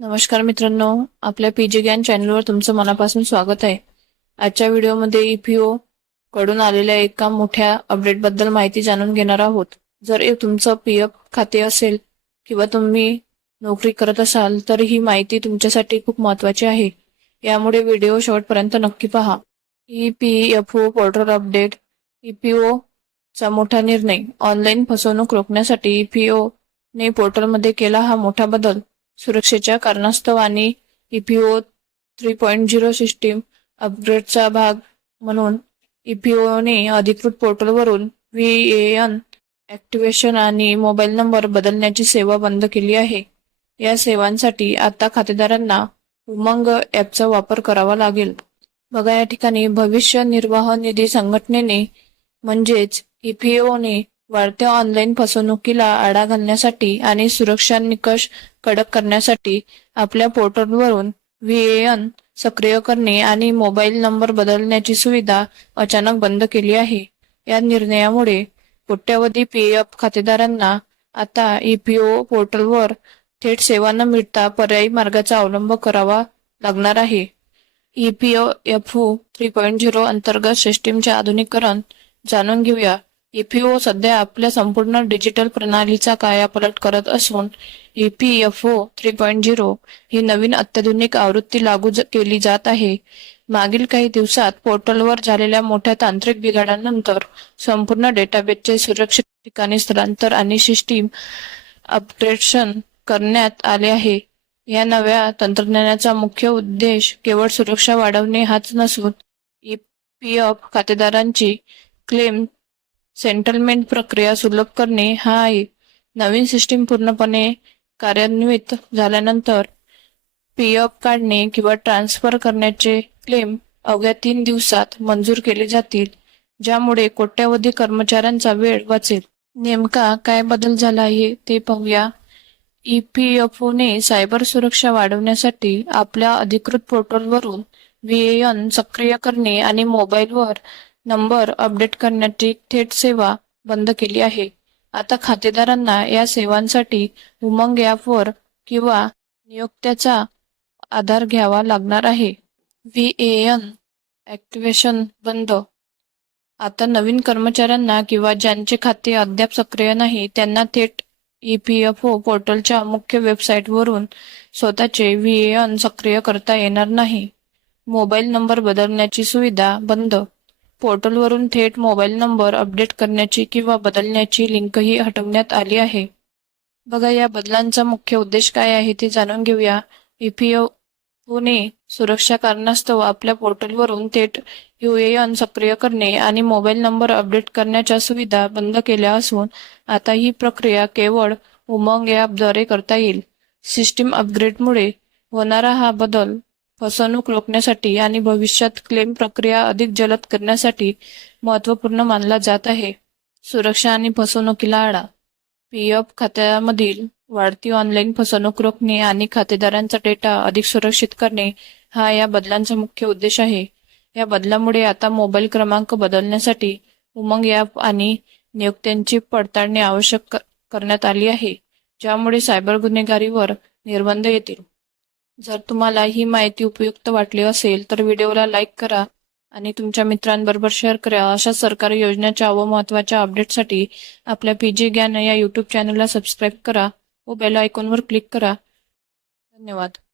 नमस्कार मित्रांनो, आपल्या पीजी ज्ञान चॅनलवर तुमचं मनापासून स्वागत आहे। आजच्या व्हिडिओमध्ये ईपीओ कडून आलेल्या एका मोठ्या अपडेटबद्दल माहिती जाणून घेणार आहोत। जर तुमचं पीएफ खाते असेल किंवा तुम्ही नोकरी करत असाल तर ही माहिती तुमच्यासाठी खूप महत्त्वाची आहे। यामुळे व्हिडिओ शेवटपर्यंत नक्की पहा। EPFO portal update. ईपीओ चा मोठा निर्णय। ऑनलाईन फसवणूक रोखण्यासाठी ईपीओ ने पोर्टलमध्ये केला हा मोठा बदल। सुरक्षेच्या कारणास्तव आणि ईपीओ 3.0 सिस्टीम अपग्रेडचा भाग म्हणून ईपीओने अधिकृत पोर्टलवरून व्हीएएन ॲक्टिव्हेशन आणि मोबाईल नंबर बदलण्याची सेवा बंद केली आहे। या सेवांसाठी आता खातेदारांना उमंग ॲपचा वापर करावा लागेल। बघा, या ठिकाणी भविष्य निर्वाह निधी संघटनेने म्हणजेच ईपीओने वाढत्या ऑनलाईन फसवणुकीला आळा घालण्यासाठी आणि सुरक्षा निकष कडक करण्यासाठी आपल्या पोर्टलवरून व्हीएएन सक्रिय करणे आणि मोबाईल नंबर बदलण्याची सुविधा अचानक बंद केली आहे। या निर्णयामुळे कोट्यवधी पीएफ खातेदारांना आता ईपीओ पोर्टलवर थेट सेवा न मिळता पर्यायी मार्गाचा अवलंब करावा लागणार आहे। ईपीएफओ 3.0 अंतर्गत सिस्टीमचे आधुनिकीकरण जाणून घेऊया। ईपीओ सध्या आपल्या संपूर्ण डिजिटल प्रणालीचा कायापालट करत असून ईपीएफओ 3.0 ही नवीन अत्याधुनिक आवृत्ती लागू केली जात आहे। मागील काही दिवसात पोर्टलवर झालेल्या मोठ्या तांत्रिक बिघाडानंतर संपूर्ण डेटाबेसचे सुरक्षित ठिकाणी स्थलांतर आणि सिस्टीम अपग्रेडेशन करण्यात आले आहे। या नव्या तंत्रज्ञानाचा मुख्य उद्देश केवळ सुरक्षा वाढवणे हाच नसून ईपीएफ खातेदारांची क्लेम सेटलमेंट प्रक्रिया सुलभ करणे हा आहे। नवीन सिस्टीम पूर्णपणे कार्यान्वित झाल्यानंतर पीएफ काढणे किंवा ट्रान्सफर करण्याचे क्लेम अवघ्या 3 दिवसात मंजूर केले जातील, ज्यामुळे कोट्यवधी कर्मचाऱ्यांचा वेळ वाचेल। नेमका काय बदल झाला आहे ते पाहूया। ईपीएफओने सायबर सुरक्षा वाढवण्यासाठी आपल्या अधिकृत पोर्टलवरून व्हीएएन सक्रिय करणे आणि मोबाईलवर नंबर अपडेट करण्याची थेट सेवा बंद केली आहे। आता खातेदारांना या सेवांसाठी उमंग ॲपवर किंवा नियोक्त्याचा आधार घ्यावा लागणार आहे। व्हीएएन ॲक्टिव्हेशन बंद। आता नवीन कर्मचाऱ्यांना किंवा ज्यांचे खाते अद्याप सक्रिय नाही त्यांना थेट ईपीएफओ पोर्टलच्या मुख्य वेबसाईटवरून स्वतःचे व्हीएएन सक्रिय करता येणार नाही। मोबाईल नंबर बदलण्याची सुविधा बंद। पोर्टलवरून थेट मोबाईल नंबर अपडेट करण्याची किंवा बदलण्याची लिंकही हटवण्यात आली आहे। बघा, या बदलांचा मुख्य उद्देश काय आहे ते जाणून घेऊया। ईपीएफओने सुरक्षा कारणास्तव आपल्या पोर्टलवरून थेट व्हीएएन सक्रिय करणे आणि मोबाईल नंबर अपडेट करण्याच्या सुविधा बंद केल्या असून आता ही प्रक्रिया केवळ उमंग ॲपद्वारे करता येईल। सिस्टीम अपग्रेडमुळे होणारा हा बदल फसवणूक रोखण्यासाठी आणि भविष्यात क्लेम प्रक्रिया अधिक जलद करण्यासाठी महत्त्वपूर्ण मानला जात आहे। सुरक्षा आणि फसवणुकीला आळा। पीएफ खात्यामधील वाढती ऑनलाईन फसवणूक रोखणे आणि खातेदारांचा डेटा अधिक सुरक्षित करणे हा या बदलांचा मुख्य उद्देश आहे। या बदलामुळे आता मोबाईल क्रमांक बदलण्यासाठी उमंग ॲप आणि नियोक्त्यांची पडताळणी आवश्यक करण्यात आली आहे, ज्यामुळे सायबर गुन्हेगारीवर निर्बंध येतील। जर तुम्हाला ही माहिती उपयुक्त वाटली असेल तर व्हिडिओला लाईक करा आणि तुमच्या मित्रांबरोबर शेअर करा। अशा सरकारी योजनेच्या व महत्त्वाच्या अपडेटसाठी आपल्या पीजी ज्ञान या यूट्यूब चॅनलला सबस्क्राईब करा व बेल आयकॉनवर क्लिक करा। धन्यवाद।